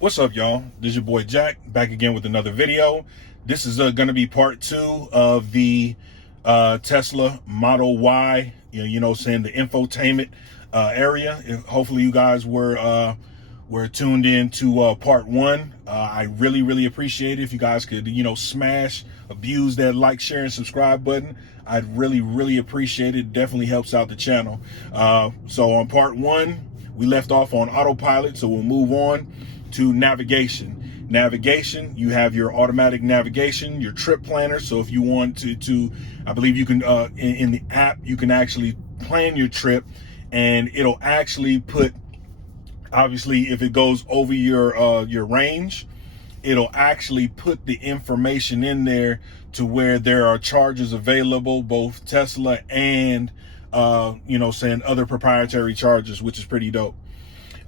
What's up, y'all? This is your boy Jack, back again with another video. This is going to be part 2 of the Tesla Model Y, saying the infotainment area. Hopefully you guys were tuned in to part 1. I really appreciate it if you guys could, smash, abuse that like, share, and subscribe button. I'd really appreciate it. It definitely helps out the channel. So on part 1, we left off on autopilot, so we'll move on to navigation. Navigation, you have your automatic navigation, your trip planner. So if you want to I believe you can, in the app, you can actually plan your trip, and it'll actually put, obviously, if it goes over your range, it'll actually put the information in there to where there are charges available, both Tesla and, saying other proprietary charges, which is pretty dope.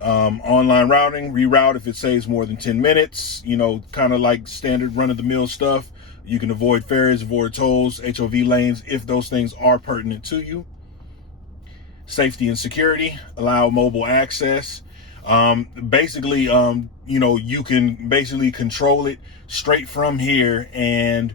Online routing, reroute if it saves more than 10 minutes, kind of like standard run-of-the-mill stuff. You can avoid ferries, avoid tolls, HOV lanes, if those things are pertinent to you. Safety and security, allow mobile access. Basically, you can basically control it straight from here and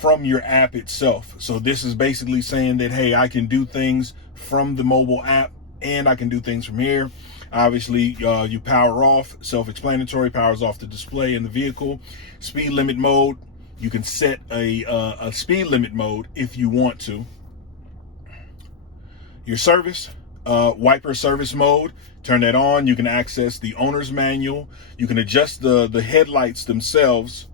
from your app itself. So this is basically saying that, hey, I can do things from the mobile app and I can do things from here. Obviously, you power off, self-explanatory, powers off the display in the vehicle. Speed limit mode, you can set a speed limit mode if you want to. Your service, wiper service mode, turn that on. You can access the owner's manual. You can adjust the headlights themselves,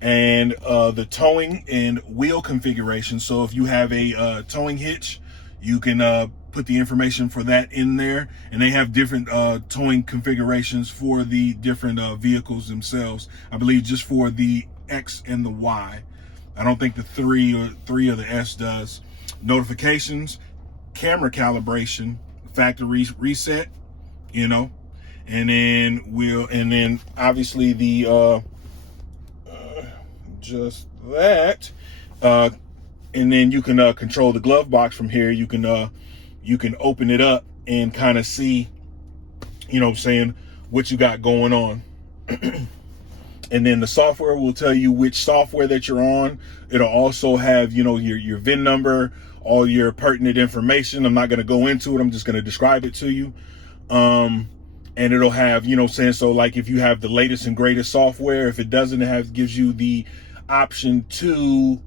and the towing and wheel configuration. So if you have a towing hitch, you can put the information for that in there, and they have different towing configurations for the different vehicles themselves. I believe just for the X and the Y. I don't think the 3 or the S does. Notifications, camera calibration, factory reset, and then obviously the just that, and then you can control the glove box from here. You can open it up and kind of see, what you got going on. And then the software will tell you which software that you're on. It'll also have, your VIN number, all your pertinent information. I'm not going to go into it. I'm just going to describe it to you. And it'll have, so like if you have the latest and greatest software, if it doesn't have, gives you the option to,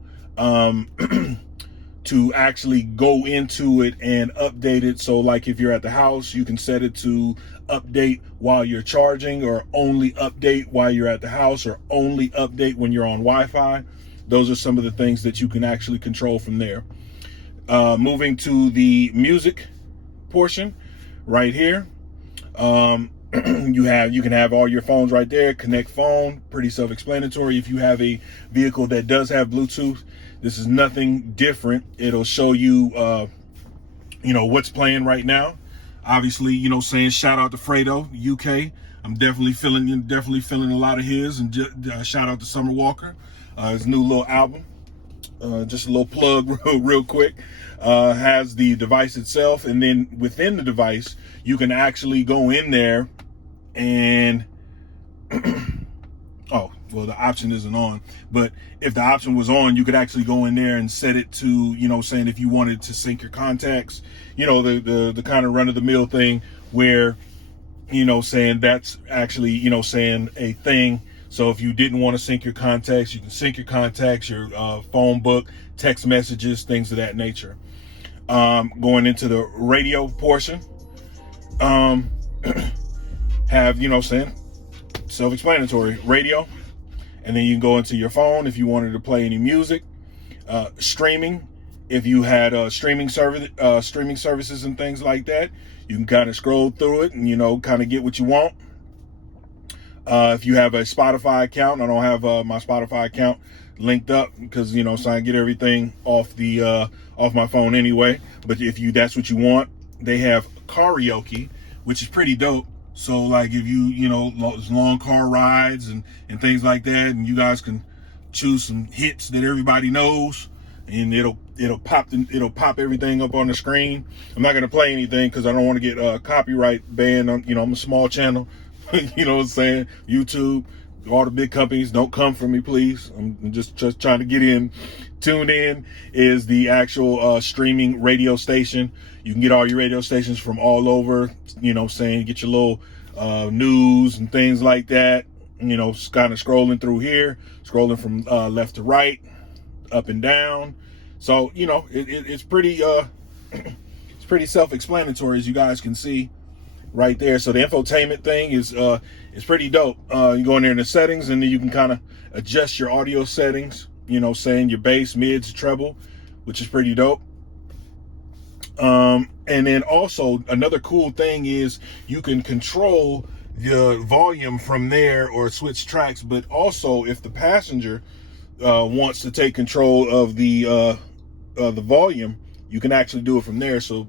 to actually go into it and update it. So like if you're at the house, you can set it to update while you're charging, or only update while you're at the house, or only update when you're on Wi-Fi. Those are some of the things that you can actually control from there. Moving to the music portion right here. You can have all your phones right there. Connect phone, pretty self-explanatory. If you have a vehicle that does have Bluetooth, this is nothing different. It'll show you, what's playing right now. Obviously, saying shout out to Fredo, UK. I'm definitely feeling a lot of his, and shout out to Summer Walker, his new little album. Just a little plug real quick. Has the device itself, and then within the device, you can actually go in there and oh, well, the option isn't on, but if the option was on, you could actually go in there and set it to, saying if you wanted to sync your contacts, the kind of run-of-the-mill thing where, saying that's actually, saying a thing. So if you didn't want to sync your contacts, you can sync your contacts, your phone book, text messages, things of that nature. Going into the radio portion, have, saying self-explanatory radio, and then you can go into your phone if you wanted to play any music. Streaming, if you had streaming services and things like that, you can kind of scroll through it and kind of get what you want. If you have a Spotify account, I don't have my Spotify account linked up because so I get everything off the off my phone anyway. But if that's what you want, they have karaoke, which is pretty dope. So like if you long car rides and things like that, and you guys can choose some hits that everybody knows, and it'll pop everything up on the screen. I'm not gonna play anything because I don't want to get copyright banned. I'm a small channel, You know what I'm saying? YouTube, all the big companies, don't come for me, please. I'm just trying to get in. Tune In is the actual streaming radio station. You can get all your radio stations from all over, you know what I'm saying? Get your little news and things like that. You know, kind of scrolling through here, scrolling from left to right, up and down. So, you know, it's pretty it's pretty self-explanatory, as you guys can see right there. So the infotainment thing is pretty dope. You go in there in the settings, and then you can kind of adjust your audio settings, you know, saying your bass, mids, treble, which is pretty dope. And then also another cool thing is you can control the volume from there or switch tracks, but also if the passenger wants to take control of the volume, you can actually do it from there. So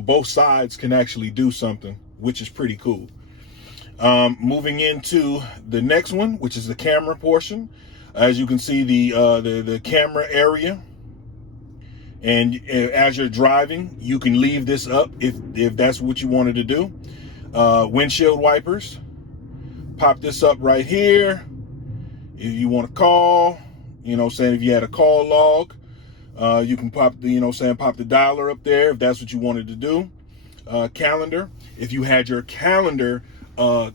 both sides can actually do something, which is pretty cool. Moving into the next one, which is the camera portion. As you can see, the camera area, and as you're driving, you can leave this up if that's what you wanted to do. Windshield wipers, pop this up right here if you want to call, you know, saying if you had a call log, you can pop the, you know, saying pop the dialer up there if that's what you wanted to do. Calendar, if you had your calendar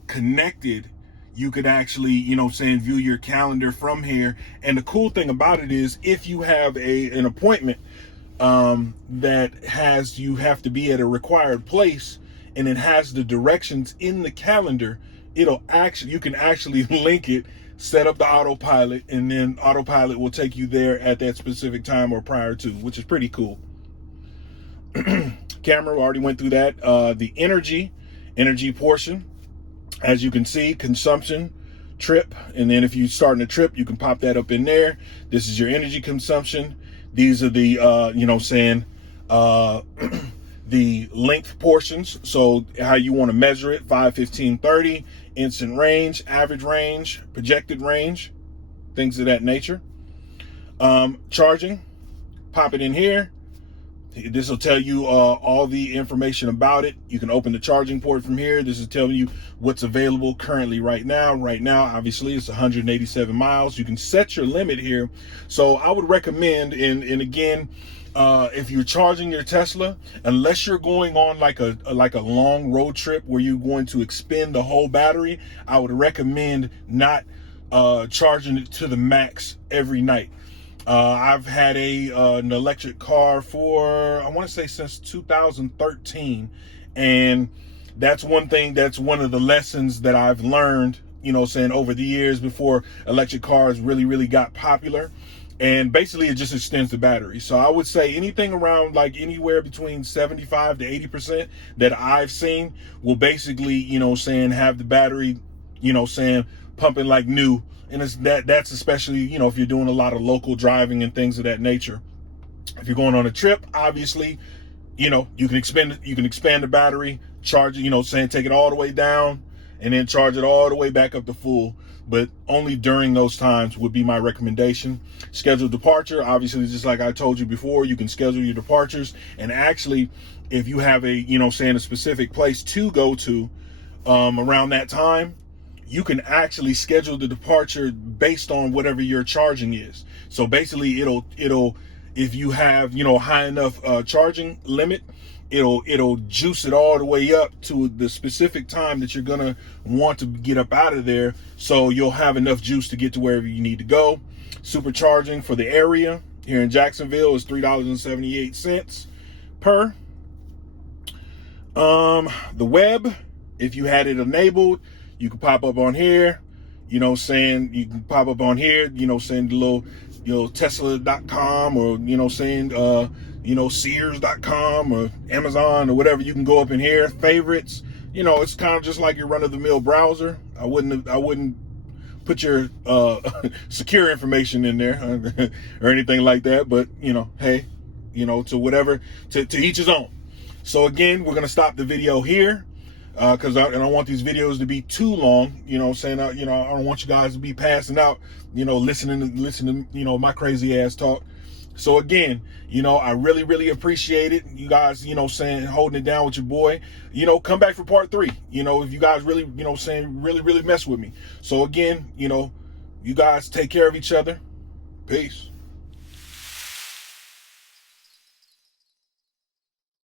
connected, you could actually, you know, saying view your calendar from here. And the cool thing about it is, if you have an appointment that has, you have to be at a required place, and it has the directions in the calendar, you can actually link it, set up the autopilot, and then autopilot will take you there at that specific time or prior to, which is pretty cool. Camera, we already went through that. The energy portion, as you can see, consumption, trip, and then if you're starting a trip, you can pop that up in there. This is your energy consumption. These are the you know, saying the length portions, so how you want to measure it: 5, 15, 30, instant range, average range, projected range, things of that nature. Charging, pop it in here. This will tell you all the information about it. You can open the charging port from here. This is telling you what's available currently right now. Right now, obviously, it's 187 miles. You can set your limit here. So I would recommend, and again, if you're charging your Tesla, unless you're going on like a long road trip where you're going to expend the whole battery, I would recommend not charging it to the max every night. I've had an electric car for, I want to say, since 2013, and that's one thing, that's one of the lessons that I've learned, you know, saying over the years before electric cars really got popular. And basically it just extends the battery. So I would say anything around like anywhere between 75 to 80% that I've seen will basically, you know, saying have the battery, you know, saying pumping like new. And that's especially, you know, if you're doing a lot of local driving and things of that nature. If you're going on a trip, obviously, you know, you can expand the battery, charge it, you know, saying take it all the way down and then charge it all the way back up to full. But only during those times would be my recommendation. Scheduled departure, obviously, just like I told you before, you can schedule your departures. And actually, if you have a, you know, saying a specific place to go to around that time, you can actually schedule the departure based on whatever your charging is. So basically it'll if you have, you know, high enough charging limit, it'll juice it all the way up to the specific time that you're gonna want to get up out of there, so you'll have enough juice to get to wherever you need to go. Supercharging for the area here in Jacksonville is $3.78 per. The web, if you had it enabled, you can pop up on here, you know, saying you can pop up on here, you know, saying the little, you know, Tesla.com, or, you know, saying, you know, Sears.com or Amazon or whatever. You can go up in here, favorites, you know, it's kind of just like your run-of-the-mill browser. I wouldn't put your secure information in there or anything like that, but, you know, hey, you know, to whatever, to each his own. So again, we're going to stop the video here. Because I don't want these videos to be too long, you know, saying, you know, I don't want you guys to be passing out, you know, listening to, you know, my crazy ass talk. So again, I really, really appreciate it. You guys, saying, holding it down with your boy. Come back for part 3. If you guys really, saying, really, really mess with me. So again, you guys take care of each other. Peace.